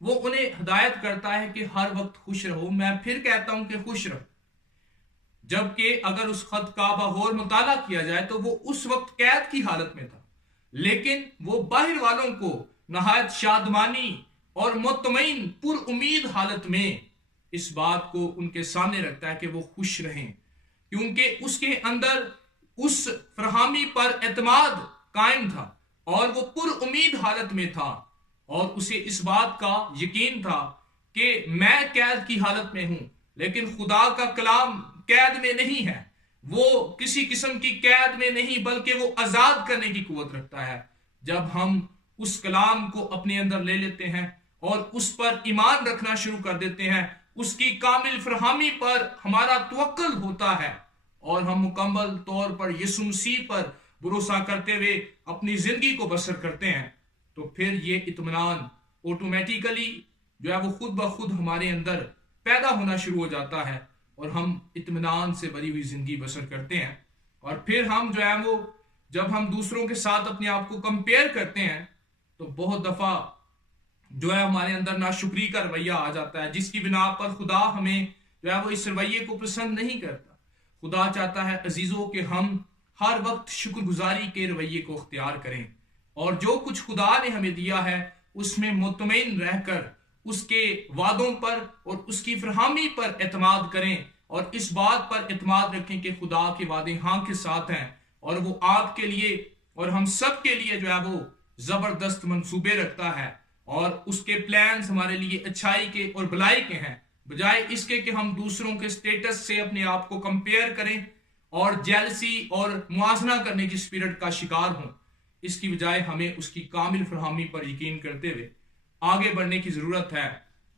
وہ انہیں ہدایت کرتا ہے کہ ہر وقت خوش رہو، میں پھر کہتا ہوں کہ خوش رہو۔ جبکہ اگر اس خط کا بغور مطالعہ کیا جائے تو وہ اس وقت قید کی حالت میں تھا، لیکن وہ باہر والوں کو نہایت شادمانی اور مطمئن پر امید حالت میں اس بات کو ان کے سامنے رکھتا ہے کہ وہ خوش رہیں، کیونکہ اس کے اندر اس فراہمی پر اعتماد قائم تھا اور وہ پر امید حالت میں تھا، اور اسے اس بات کا یقین تھا کہ میں قید کی حالت میں ہوں، لیکن خدا کا کلام قید میں نہیں ہے، وہ کسی قسم کی قید میں نہیں بلکہ وہ آزاد کرنے کی قوت رکھتا ہے۔ جب ہم اس کلام کو اپنے اندر لے لیتے ہیں اور اس پر ایمان رکھنا شروع کر دیتے ہیں، اس کی کامل فراہمی پر ہمارا توکل ہوتا ہے اور ہم مکمل طور پر یسوع مسیح پر بھروسہ کرتے ہوئے اپنی زندگی کو بسر کرتے ہیں، تو پھر یہ اطمینان آٹومیٹیکلی جو ہے وہ خود بخود ہمارے اندر پیدا ہونا شروع ہو جاتا ہے اور ہم اطمینان سے بھری ہوئی زندگی بسر کرتے ہیں۔ اور پھر ہم جو ہے وہ جب ہم دوسروں کے ساتھ اپنے آپ کو کمپیئر کرتے ہیں تو بہت دفعہ جو ہے ہمارے اندر ناشکری کا رویہ آ جاتا ہے، جس کی بنا پر خدا ہمیں جو ہے وہ اس رویے کو پسند نہیں کرتا۔ خدا چاہتا ہے عزیزوں کہ ہم ہر وقت شکر گزاری کے رویے کو اختیار کریں اور جو کچھ خدا نے ہمیں دیا ہے اس میں مطمئن رہ کر اس کے وعدوں پر اور اس کی فراہمی پر اعتماد کریں اور اس بات پر اعتماد رکھیں کہ خدا کے وعدے ہاں کے ساتھ ہیں اور وہ آپ کے لیے اور ہم سب کے لیے جو ہے وہ زبردست منصوبے رکھتا ہے اور اس کے پلانز ہمارے لیے اچھائی کے اور بھلائی کے ہیں، بجائے اس کے کہ ہم دوسروں کے سٹیٹس سے اپنے آپ کو کمپیئر کریں اور جیلسی اور موازنہ کرنے کی سپیرٹ کا شکار ہوں۔ اس کی بجائے ہمیں اس کی کامل فراہمی پر یقین کرتے ہوئے آگے بڑھنے کی ضرورت ہے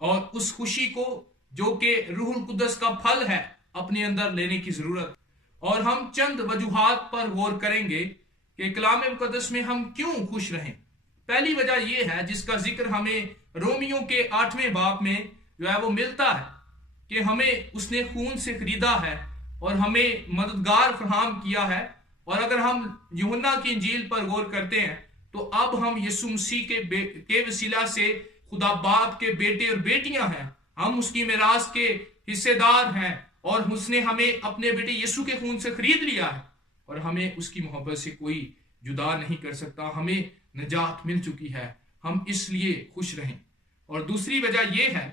اور اس خوشی کو جو کہ روح القدس کا پھل ہے اپنے اندر لینے کی ضرورت۔ اور ہم چند وجوہات پر غور کریں گے کہ کلام مقدس میں ہم کیوں خوش رہیں۔ پہلی وجہ یہ ہے جس کا ذکر ہمیں رومیوں کے 8ویں باب میں جو ہے وہ ملتا ہے کہ ہمیں اس نے خون سے خریدا ہے اور ہمیں مددگار فراہم کیا ہے، اور اگر ہم یوحنا کی انجیل پر غور کرتے ہیں تو اب ہم یسوع مسیح کے وسیلہ سے خدا باپ کے بیٹے اور بیٹیاں ہیں، ہم اس کی میراث کے حصے دار ہیں اور اس نے ہمیں اپنے بیٹے یسوع کے خون سے خرید لیا ہے اور ہمیں اس کی محبت سے کوئی جدا نہیں کر سکتا، ہمیں نجات مل چکی ہے، ہم اس لیے خوش رہیں۔ اور دوسری وجہ یہ ہے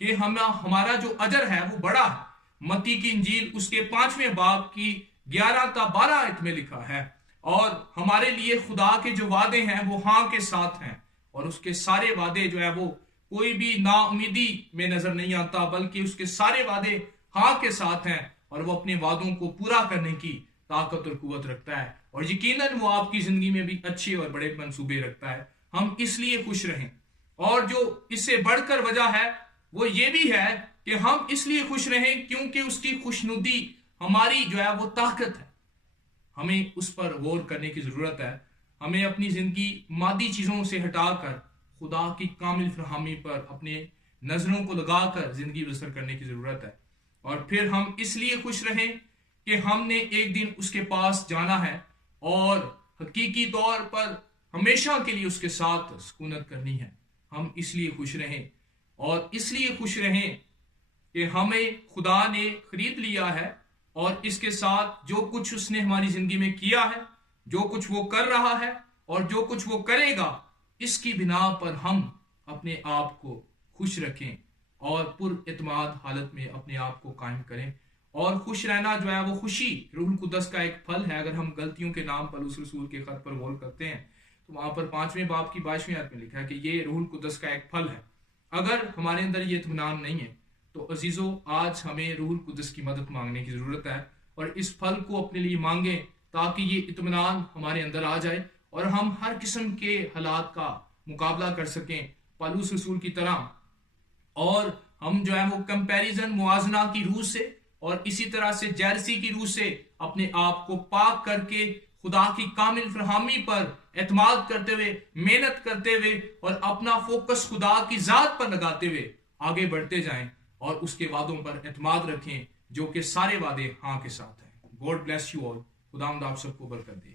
کہ ہمارا جو اجر ہے وہ بڑا ہے۔ متی کی انجیل اس کے 5ویں باب کی 11 تا 12 آیت میں لکھا ہے، اور ہمارے لیے خدا کے جو وعدے ہیں وہ ہاں کے ساتھ ہیں، اور اس کے سارے وعدے جو ہے وہ کوئی بھی نا امیدی میں نظر نہیں آتا، بلکہ اس کے سارے وعدے ہاں کے ساتھ ہیں اور وہ اپنے وعدوں کو پورا کرنے کی طاقت اور قوت رکھتا ہے، اور یقیناً وہ آپ کی زندگی میں بھی اچھے اور بڑے منصوبے رکھتا ہے۔ ہم اس لیے خوش رہیں، اور جو اس سے بڑھ کر وجہ ہے وہ یہ بھی ہے کہ ہم اس لیے خوش رہیں کیونکہ اس کی خوشنودی ہماری جو ہے وہ طاقت ہے۔ ہمیں اس پر غور کرنے کی ضرورت ہے، ہمیں اپنی زندگی مادی چیزوں سے ہٹا کر خدا کی کامل فراہمی پر اپنے نظروں کو لگا کر زندگی بسر کرنے کی ضرورت ہے۔ اور پھر ہم اس لیے خوش رہیں کہ ہم نے ایک دن اس کے پاس جانا ہے اور حقیقی طور پر ہمیشہ کے لیے اس کے ساتھ سکونت کرنی ہے۔ ہم اس لیے خوش رہیں، اور اس لیے خوش رہیں کہ ہمیں خدا نے خرید لیا ہے، اور اس کے ساتھ جو کچھ اس نے ہماری زندگی میں کیا ہے، جو کچھ وہ کر رہا ہے اور جو کچھ وہ کرے گا، اس کی بنا پر ہم اپنے آپ کو خوش رکھیں اور پر اعتماد حالت میں اپنے آپ کو قائم کریں۔ اور خوش رہنا جو ہے وہ خوشی روح القدس کا ایک پھل ہے۔ اگر ہم غلطیوں کے نام پر اس رسول کے خط پر غور کرتے ہیں تو وہاں پر 5ویں باب کی 22ویں آیت میں لکھا ہے کہ یہ روح القدس کا ایک پھل ہے۔ اگر ہمارے اندر یہ اطمینان نہیں ہے تو عزیزو آج ہمیں روح القدس کی مدد مانگنے کی ضرورت ہے، اور اس پھل کو اپنے لیے مانگیں تاکہ یہ اطمینان ہمارے اندر آ جائے اور ہم ہر قسم کے حالات کا مقابلہ کر سکیں پالوس رسول کی طرح، اور ہم جو ہے وہ کمپیریزن موازنہ کی روح سے اور اسی طرح سے جیلسی کی روح سے اپنے آپ کو پاک کر کے خدا کی کامل فراہمی پر اعتماد کرتے ہوئے، محنت کرتے ہوئے اور اپنا فوکس خدا کی ذات پر لگاتے ہوئے آگے بڑھتے جائیں اور اس کے وعدوں پر اعتماد رکھیں جو کہ سارے وعدے ہاں کے ساتھ ہیں۔ God bless you all. خداوند آپ سب کو برکت دے۔